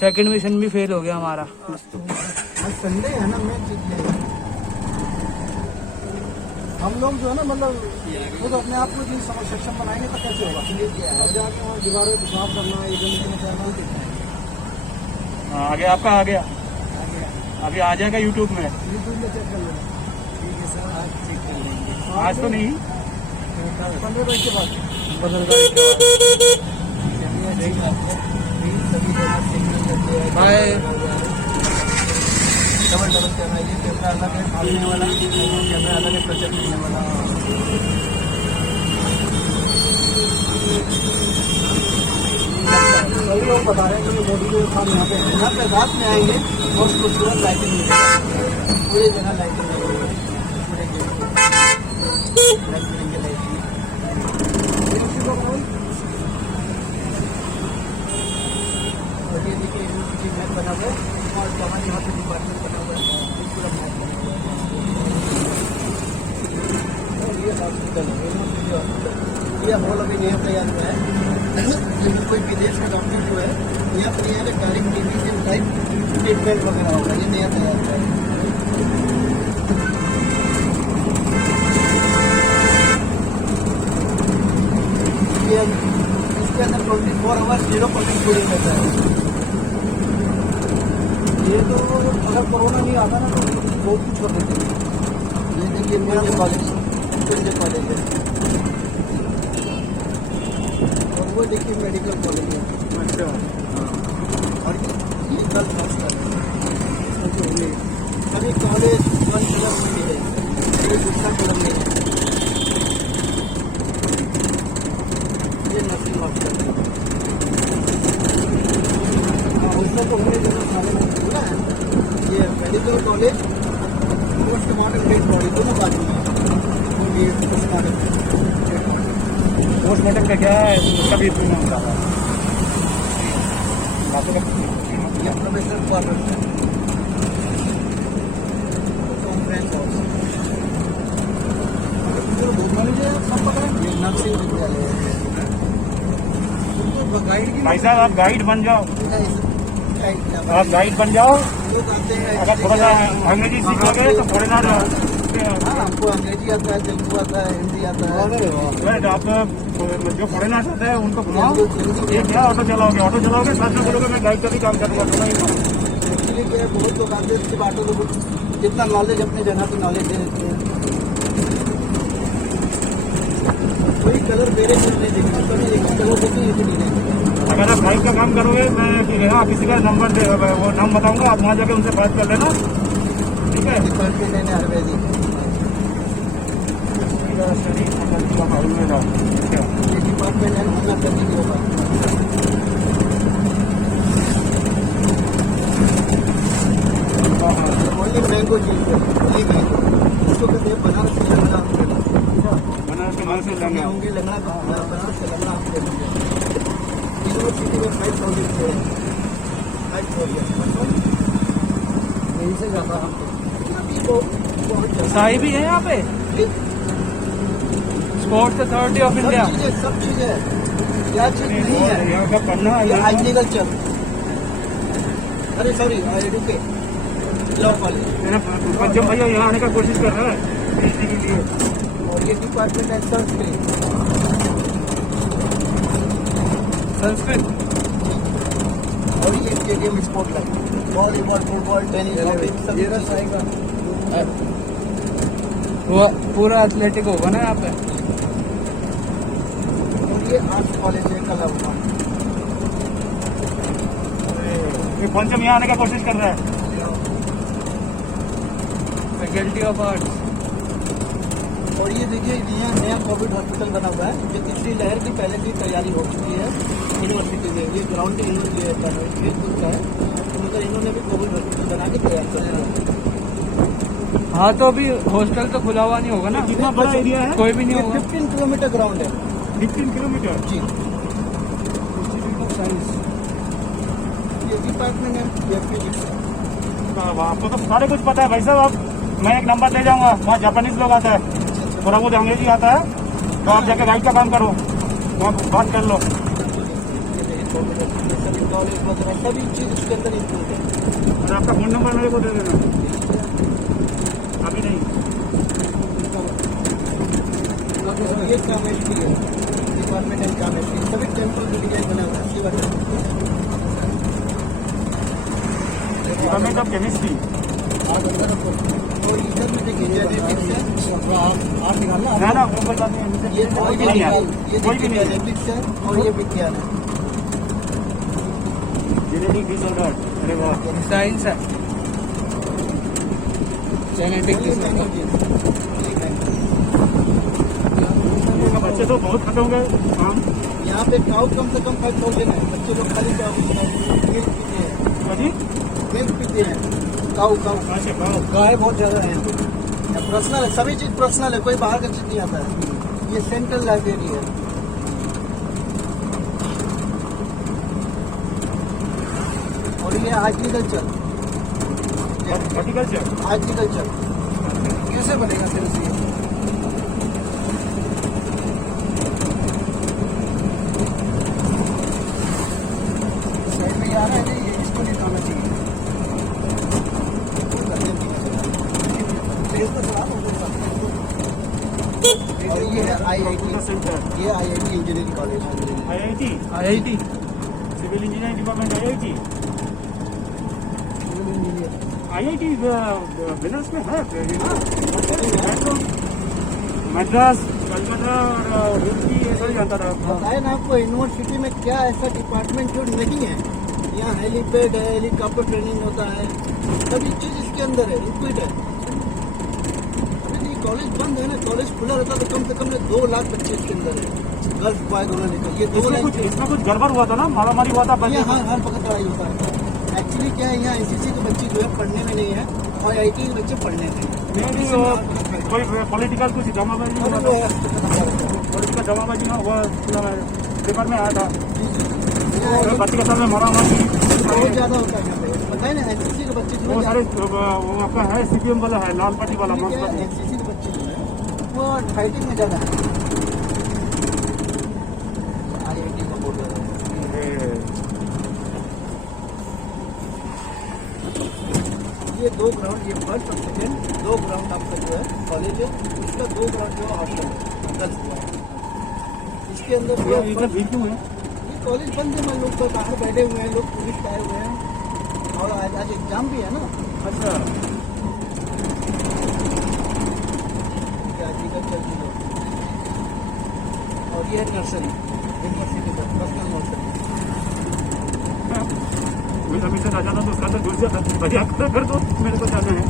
Second mission भी fail हो गया हमारा। आज संडे है ना, मैं जीत गया। हम लोग जो है ना, मतलब खुद अपने आप को जिन सक्षम बनाएंगे तो कैसे होगा। और जाके वहाँ दीवारों पर साफ करना, ये करना। आगे आपका आ गया, अभी आ जाएगा यूट्यूब में चेक कर लेना। ठीक है सर, आज चेक कर लेंगे। आज तो नहीं, 15 बजे के बाद बाय डबल कैमरा, ये कैमरा अलग है भागने वाला, कैमरा अलग है प्रचर करने वाला। सभी लोग बता रहे हैं कि मोदी के काम यहाँ पे रात में आएंगे और खूबसूरत लाइटिंग मिलेगी, पूरी जगह लाइटिंग लगेगी, मैप बना हुआ है और कहाँ यहाँ पे डिपार्टमेंट बना हुआ है, पूरा मैप बना हुआ है। ये हॉस्पिटल है, ये हॉल अभी नया तैयार हुआ है। कोई विदेश का डॉक्टर जो है यहाँ पर यहाँ डायरेक्ट टीवी टाइप ट्रीटमेंट वगैरह होगा, ये नया तैयार हुआ है। इसके अंदर 24 आवर्स 0% कूलिंग रहता है। ये तो अगर कोरोना नहीं आता ना तो बहुत कुछ कर देते हैं। ये देखिए मेरा कॉलेज है और वो देखिए मेडिकल कॉलेज है। अच्छा, और ये कल अभी कॉलेज वन कलर में है, ये दूसरा कलर में है। ये नर्सिंग हॉस्पिटल है, उसको तो हमने जो सारे में बोला है। ये medical college postmortem dead body दोनों बाजू में। ये पोस्टमार्टम का क्या है, उसका भी इतना होता है। या प्रोफेसर क्वार्टर है, कॉन्फ्रेंस हाउस, सब पता है। नर्सिंग विद्यालय भाई साहब, आप गाइड बन जाओ, आप गाइड बन जाओ। अगर थोड़ा सा अंग्रेजी सीखोगे तो थोड़े ना आपको अंग्रेजी आता है, तेलुगु आता है, हिंदी आता है। आप जो फॉरेनर्स होते हैं उनको घुमाओ। ये क्या ऑटो चलाओगे साथ में बोलोगे मैं गाइड का भी काम करूँगा। एक्चुअली क्या है, बहुत लोग आते हैं सिर्फ ऑटो लोग जितना नॉलेज अपनी जगह की नॉलेज दे देते हैं। कोई कलर मेरे नहीं देखना, कभी एक कलर देते ये नहीं देते। अगर आप गाइड का काम करोगे, मैं यहाँ किसी का नंबर दे वो नाम बताऊंगा, आप वहाँ जाके उनसे बात कर लेना, ठीक है। डिपार्टमेंट है आयुर्वेदिक, ये डिपार्टमेंट है मतलब करने की होगा। ओनली मैंगो चीज है, ये मैंगो उसको कहते हैं बनारस से लंगड़ा अम्ब्रेला। बनारस के माल से लेंगे होंगे लंगड़ा, बनारस से लंगड़ा अम्ब्रेला। यूनिवर्सिटी में 5,000 से 5,000 यहीं से जाता है हमको। अभी वो साई भी है यहाँ पे, स्पोर्ट्स अथॉरिटी ऑफ इंडिया। सब चीजें क्या चीज नहीं है यहाँ का पढ़ना एग्रीकल्चर, अरे सॉरी एडुकेट लॉ कॉलेज। पंचम भैया यहाँ आने का कोशिश कर रहा है PhD के लिए। और ये डिपार्टमेंट है संस्कृत। और ये stadium sport line, volleyball, football, tennis, सब आएगा। वो पूरा एथलेटिक होगा ना यहाँ पे। ये आर्ट्स कॉलेज है कला। पंचम यहाँ आने का कोशिश कर रहा है। Faculty of arts. और ये देखिए यहाँ नया कोविड हॉस्पिटल बना हुआ है, जो तीसरी लहर की पहले की तैयारी हो चुकी है यूनिवर्सिटी में। ये ग्राउंड इन्होंने का है, मतलब इन्होंने भी कोविड हॉस्पिटल बना के तैयार कर दिया। हाँ, तो अभी हॉस्टल तो खुला हुआ नहीं होगा ना, कितना बड़ा एरिया है? कोई भी नहीं होगा। 15 किलोमीटर ग्राउंड है। 15 किलोमीटर जी। इंस्टीट्यूट ऑफ साइंस, ये डिपार्टमेंट है, ये फिजिक्स है। आपको तो सारे कुछ पता है भाई साहब। आप मैं एक नंबर ले जाऊंगा, वहाँ जापानीज लोग आता है, थोड़ा बहुत अंग्रेजी आता है, तो आप जाके गाइड का काम करो, वहाँ बात कर लो। सभी कॉलेज वगैरह सभी चीज़ इसके अंदर इंक्लूड है। और आपका फोन नंबर मेरे को दे देना। अभी नहीं। ये केमिस्ट्री है, डिपार्टमेंट है केमिस्ट्री, सभी टेम्पल के डिजाइन बना हुआ है इसके बारे में। Department of chemistry. और इधर में देखिए जेनेटिक्स है, आप निकालना ना ना वो कोई बात नहीं, मुझे ये कोई भी नहीं है, ये कोई भी देखिए नहीं है। जेनेटिक्स है और ये विज्ञान है। जेनेटिक डिसऑर्डर, अरे वाह। साइंस है, जेनेटिक बच्चे तो बहुत खत्म हो गए। हाँ यहाँ पे काउ कम से कम 5,000 है। बच्चे लोग खाली मिल्क पीते हैं, जी मिल्क पीते हैं। काउ अच्छा वाह। गाय बहुत ज्यादा है। पर्सनल है, सभी चीज पर्सनल है, कोई बाहर का चीज नहीं आता है। ये सेंट्रल लाइब्रेरी है। और ये एग्रीकल्चर, हॉर्टिकल्चर। एग्रीकल्चर कैसे बनेगा फिर से? साइड में आ रहा है, ये इसको नहीं खाना चाहिए। और ये है IIT सेंटर, ये IIT engineering college. IIT, IIT civil engineering department IIT। IIT business में है मद्रास, कलकत्ता और यूपी, ऐसा ही आता था। बताए ना आपको, यूनिवर्सिटी में क्या ऐसा डिपार्टमेंट जो नहीं है। यहाँ हेलीपैड है, हेलीकॉप्टर ट्रेनिंग होता है, सभी चीज इसके अंदर है, इंक्लूड है। कॉलेज बंद है ना, कॉलेज खुला रहता तो कम से कम 2 लाख बच्चे इसके अंदर है, गर्ल्स बॉय दोनों लेकर। ये 2 लाख इसमें कुछ गड़बड़ हुआ था ना, मारामारी हुआ था। ये हर वक्त लड़ाई होता है। एक्चुअली क्या है, यहाँ ICC के बच्चे जो है पढ़ने में नहीं है और IIT के बच्चे पढ़ने में है। कोई पॉलिटिकल कुछ जमाबाजी हुआ था, पॉलिटिकल जमाबाजी ना हुआ, पेपर में आया था। बच्चे के सामने मारामारी बहुत ज्यादा होता है यहाँ पे, पता है ना। NCC के बच्चे जो वो है, सारे वो आपका है CPM वाला है, लाल पट्टी वाला ठीक है, मार्क्स। NCC के बच्चे जो है वो फाइटिंग में ज्यादा है। IIT का बोर्ड है। ये 2 ग्राउंड, ये फर्स्ट और सेकेंड 2 ग्राउंड आपका जो है कॉलेज है, उसका 2 ग्राउंड जो है हॉस्टल है, गर्ल्स ग्राउंड। इसके अंदर जो है इधर भी क्यों है? ये कॉलेज बंद है, लोग तो बाहर बैठे हुए हैं, लोग टूरिस्ट आए हुए हैं और आज एग्जाम भी है ना। अच्छा एग्रीकल्चर की लोग। और ये है नर्सरी, यूनिवर्सिटी का पर्सनल नर्सरी। मैं हमेशा जाता था तो उसका तो घुस जाता, भैया कर दो मेरे को जाना है।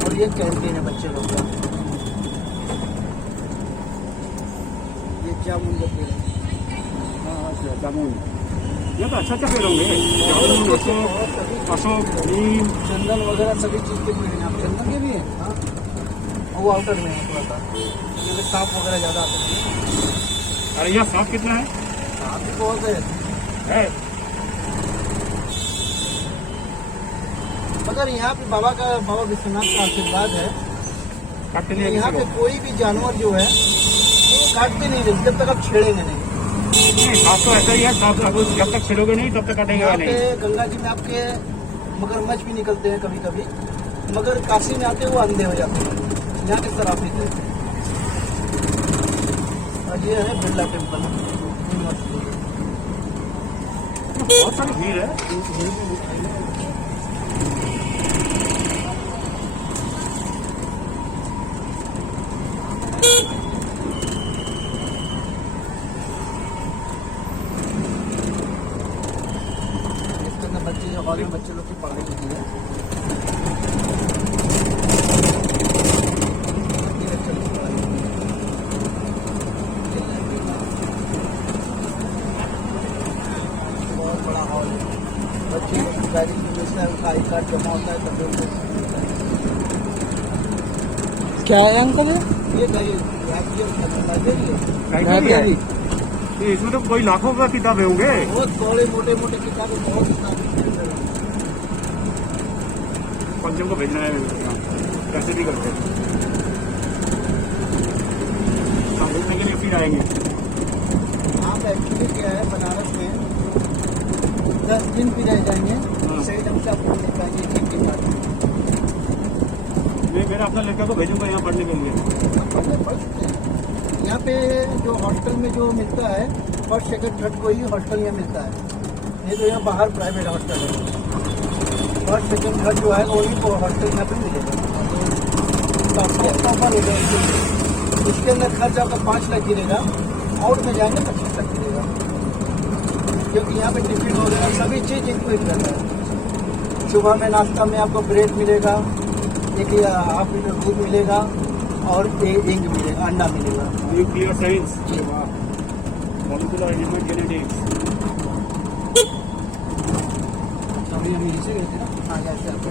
और ये कैंटीन है बच्चे लोग का। ये जामुन का पेड़ है। अच्छा जामुन, ये तो अच्छा पेड़ होंगे। जामुन, अशोक, नीम, चंदन वगैरह सभी चीज के पेड़ हैं। आप चंदन के भी हैं? हाँ, वो आउटर में है थोड़ा सा, क्योंकि सांप वगैरह ज्यादा आते हैं। अरे यह सांप कितना है? सांप भी बहुत है। मगर यहाँ पे बाबा विश्वनाथ का आशीर्वाद है। काटते नहीं है यहाँ पे किसी को? कोई भी जानवर जो है वो काटते नहीं रहते जब तक आप छेड़ेंगे नहीं। नहीं, सांप तो ऐसा ही है, सांप जब तक छिड़ोगे नहीं तब तक काटेगा यहाँ नहीं। पे गंगा जी में आपके मगरमच्छ भी निकलते हैं कभी कभी, मगर काशी में आते हैं वो अंधे हो जाते हैं। यहाँ के शराब पीते हैं। और ये है बिरला टेम्पल। बहुत सारी भीड़ है। इसके अंदर बच्चे जो हॉल में बच्चे लोग की पढ़ाई होती है। बहुत बड़ा हॉल है। बच्चे गाड़ी में बेचता है, उनका आई कार्ड जमा होता है तब उनको क्या है अंकल ये? ये लाइब्रेरी है। लाइब्रेरी है। तो इसमें तो कोई लाखों का किताबें होंगे। बहुत बड़े मोटे मोटे किताबें, बहुत किताबें। पंचम को भेजना है। कैसे भी करते हैं। समझने के लिए फिर आएंगे। आप एक्चुअली क्या है, बनारस में 10 दिन भी रह जाएंगे, सही ढंग से आपको मिल पाएंगे एक दिन बाद। मैं मेरा अपना लड़का को भेजूंगा यहाँ पढ़ने के लिए। पढ़ सकते हैं। यहाँ पे जो हॉस्टल में जो मिलता है, फर्स्ट सेकंड थर्ड को ही हॉस्टल यहाँ मिलता है, नहीं तो यहाँ बाहर प्राइवेट हॉस्टल है। फर्स्ट सेकंड थर्ड जो है वही को हॉस्टल यहाँ पे मिलेगा। इसके अंदर खर्च आपका 5 लाख गिरेगा, आउट में जाएंगे 25 लाख गिरेगा, क्योंकि यहाँ पे टिफिन वगैरह सभी चीज़ इंक्लूड करता है। सुबह में नाश्ता में आपको ब्रेड मिलेगा, एक हाफ लीटर दूध मिलेगा और एक एग मिलेगा, अंडा मिलेगा। Nuclear science, molecular element genetics. अभी हम यहीं से गए थे ना, हाँ यहाँ से आपको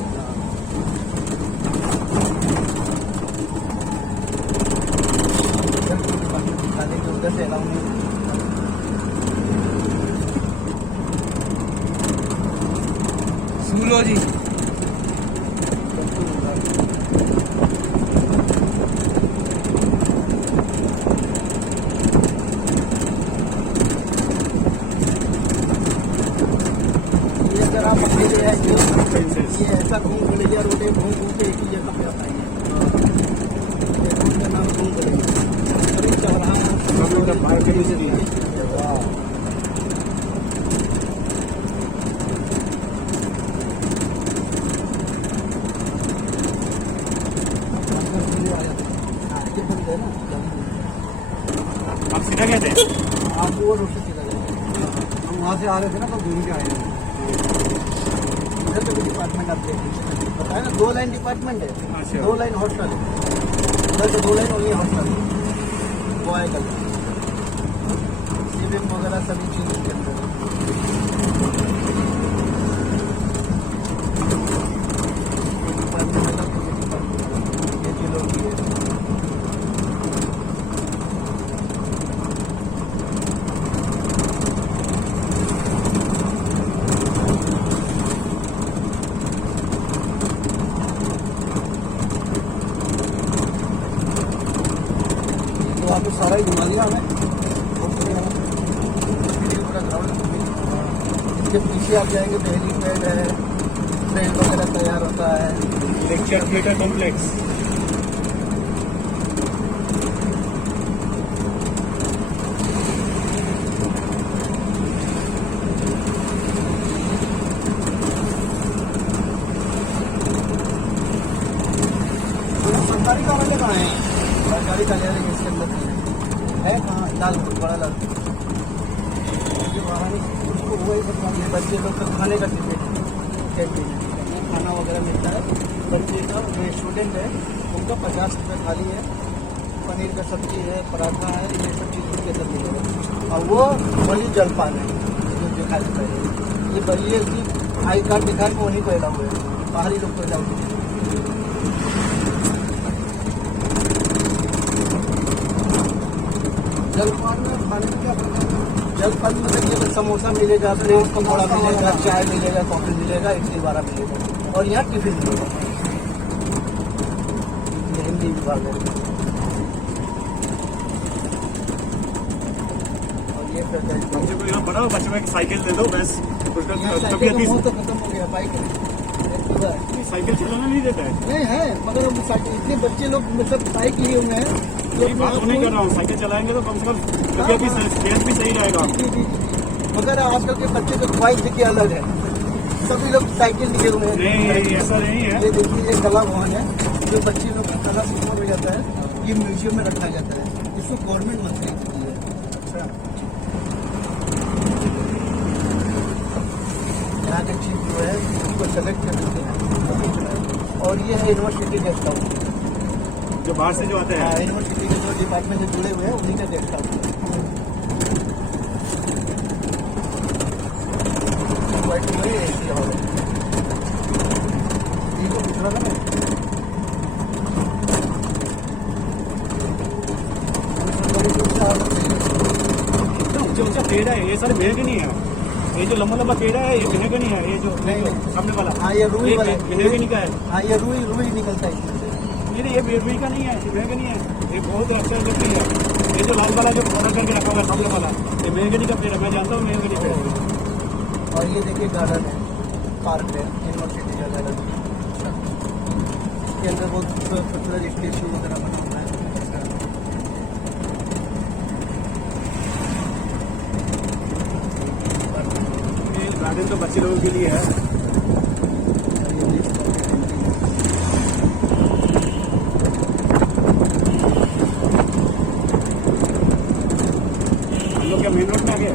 दिखा देंगे, उधर से अलाउ नहीं। सूलो जी ये अगर आप अकेले हैं जो ये ऐसा घूम गलिया रोड है, घूम घूम के एक ही जगह पे आता है। ये रोड का नाम घूम गलिया, अरे चौराहा बाहर कहीं से दिया। आप सीधा गए थे? आप वो रोड से सीधा जाएंगे, हम वहाँ से आ रहे थे ना तो घूम के आए हैं। इधर पे भी डिपार्टमेंट आप देखिए, पता है ना 2 लाइन डिपार्टमेंट है, अच्छा। 2 लाइन हॉस्टल है, उधर से 2 लाइन ओनली हॉस्टल है, बॉय गर्ल सिविल वगैरह सभी चीज़ के अंदर है। डिपार्टमेंट ये जो लोग भी है, तो आपको सारा ही घुमा दिया हमें। पूरा ग्राउंड इसके पीछे आप जाएंगे तो हेलीपैड है, ट्रेन वगैरह तैयार होता है। Lecture theatre complex. सरकारी कार्यालय कहाँ है? सरकारी कार्यालय इसके अंदर है कहाँ? लालपुर, बड़ा लालपुर। जो वहाँ उसको वही बता, बच्चे लोग का खाने का टिफिन कैंटीन है, खाना वगैरह मिलता है। बच्चे का जो स्टूडेंट है उनका 50 रुपये थाली है, पनीर का सब्जी है, पराठा है, ये सब चीज़ उनके अंदर मिलेगा। और वो वही जलपान है जो दिखाई दे रहे हैं। ये बलिए की आई कार्ड दिखा के वहीं को अलाउ है, बाहरी लोग को अलाउ नहीं है। जलपान में खाने में क्या पड़ता है? जलपान में देखिए समोसा मिलेगा, ब्रेड पकौड़ा मिलेगा, चाय मिलेगा, कॉफी मिलेगा, इडली वगैरह मिलेगा, और यहाँ टिफिन मिलेगा। ये हिंदी विभाग है। और ये बच्चे को यहाँ बढ़ाओ, बच्चे को एक साइकिल दे दो बस। साइकिल तो खत्म हो गया, बाइक है। साइकिल चलाना नहीं देता है। नहीं है, मगर अब साइकिल इतने बच्चे लोग मतलब बाइक लिए हुए हैं। यही बात तो नहीं कर रहा हूँ, साइकिल चलाएंगे तो कम से कम सेहत भी सही रहेगा। मगर आजकल के बच्चे तो बाइक देखिए अलग है, सभी लोग साइकिल लिए हुए हैं। नहीं, ऐसा नहीं है। ये देखिए ये कला भवन है, जो बच्चे लोग का कला सीखने हो जाता है, ये म्यूजियम में रखा जाता है। इसको गवर्नमेंट मंत्री की है। अच्छा, यहाँ के चीज जो है उसको सेलेक्ट कर देते हैं। और ये है यूनिवर्सिटी गेस्ट हाउस, जो बाहर से जो आते हैं। यूनिवर्सिटी के जो डिपार्टमेंट से जुड़े हुए हैं उन्हीं का गेस्ट हाउस है। वाइट कलर है, एसी हॉल है। ये तो दूसरा था ना, ऊंचा ऊंचा पेड़ है, ये सारे भेड़ के नहीं है। ये जो लंबा लंबा पेड़ है ये भेड़ का नहीं है। ये जो नहीं, सामने वाला, हाँ ये रूई वाला, भेड़ के नहीं का है। हाँ ये रूई निकलता है इसमें से। नहीं ये बेबी का नहीं है, शिमला का नहीं है, ये बहुत अच्छा लकड़ी है। ये जो लाल वाला जो ऑर्डर करके रखा हुआ है सामने वाला, ये मेहगनी का पेड़ है, मैं जानता हूँ मेहगनी पेड़ है। और ये देखिए गार्डन है, पार्क है, यूनिवर्सिटी का गार्डन। इसके अंदर बहुत खूबसूरत स्टेचू वगैरह बना हुआ है। ये गार्डन तो बच्चे लोगों के लिए है। हम लोग क्या मेन रोड में आ गए?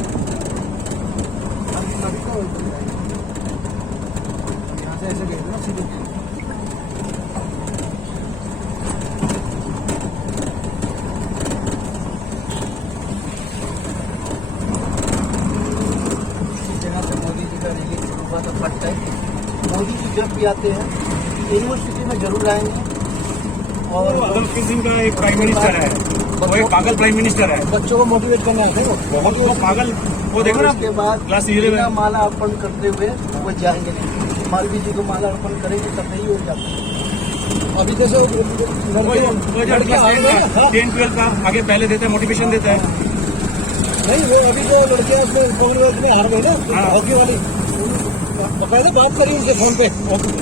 यहाँ से ऐसे गए ना सीधे। मोदी जी का रैली शुरू हुआ था फर्स्ट टाइम। मोदी जी जब भी आते हैं यूनिवर्सिटी में जरूर आएंगे। और अदल सिंह का एक प्राइम मिनिस्टर है, वो एक पागल प्राइम मिनिस्टर है, बच्चों को मोटिवेट करने आते हैं बहुत वो पागल। वो देखो ना उसके बाद क्लास बिना माला अर्पण करते हुए वो जाएंगे नहीं। मालवीय जी को माला अर्पण करेंगे तब नहीं हो जाता। अभी जैसे वो जो क्लास 10-12 का आगे पहले देता है, मोटिवेशन देता है। नहीं वो अभी जो लड़के उसमें कॉमनवेल्थ में हार गए ना हाँ। हॉकी वाली, तो पहले बात करी उनके फोन पे।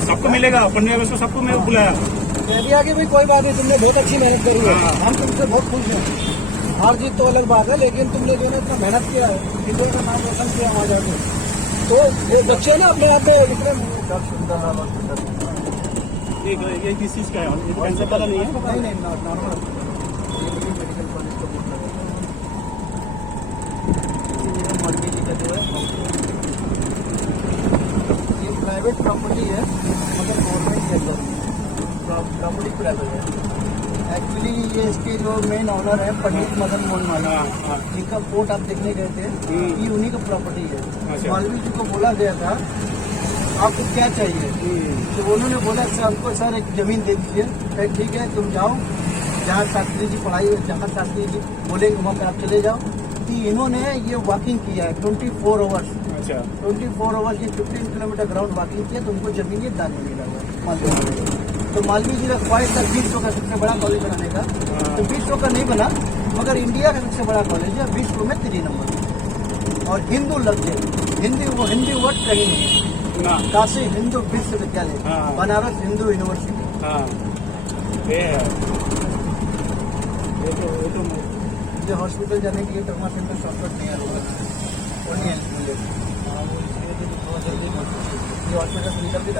सबको मिलेगा, 15 अगस्त को सबको मैं बुलाया। कह दिया कि भाई कोई बात नहीं, तुमने बहुत अच्छी मेहनत करी है, हाँ। हम तुमसे बहुत खुश हैं। हार जीत तो अलग बात है, लेकिन तुमने जो है इतना मेहनत किया है, हिंदुओं का नाम रोशन किया वहाँ जाके। तो ये बच्चे ना अपने आप में इतने ये किस चीज़ का है? ये कैंसर वाला नहीं है। नहीं नॉर्मल मेडिकल कॉलेज का बोर्ड लगा है। मालवीय जी का जो है ये प्राइवेट प्रॉपर्टी है, मगर गवर्नमेंट के अंदर प्रॉपर्टी प्राइवेट है। एक्चुअली ये इसके जो मेन ऑनर है पंडित मदन मोहन मालवीय, जिनका कोर्ट आप देखने गए थे, ये उन्हीं का प्रॉपर्टी है। मालवीय जी को बोला गया था आपको क्या चाहिए, तो उन्होंने बोला सर हमको सर एक जमीन दे दीजिए। फिर ठीक है तुम जाओ जहाँ शास्त्री जी पढ़ाई, जहाँ शास्त्री जी बोलेंगे वहाँ पे आप चले जाओ। कि इन्होंने ये वॉकिंग किया है 24 आवर्स। अच्छा 24 आवर्स ये 15 किलोमीटर ग्राउंड वॉकिंग किया, तो उनको जमीन ये दान में मिला हुआ है मालवीय जी। तो मालवीय जी का ख्वाहिश था 20 का सबसे बड़ा कॉलेज बनाने का, तो 20 का नहीं बना, मगर इंडिया का सबसे बड़ा कॉलेज है, विश्व में 3 नंबर। और हिंदू लफ्ज हिंदी वर्ड कहीं नहीं है। काशी हिंदू विश्वविद्यालय, हाँ। बनारस हिंदू यूनिवर्सिटी। हाँ ये है। ये तो मुझे हॉस्पिटल जाने के लिए ट्रमा सेंटर शॉर्टकट नहीं है, वो नहीं है मुझे। हाँ वो इसलिए थोड़ा जल्दी ये हॉस्पिटल से निकल के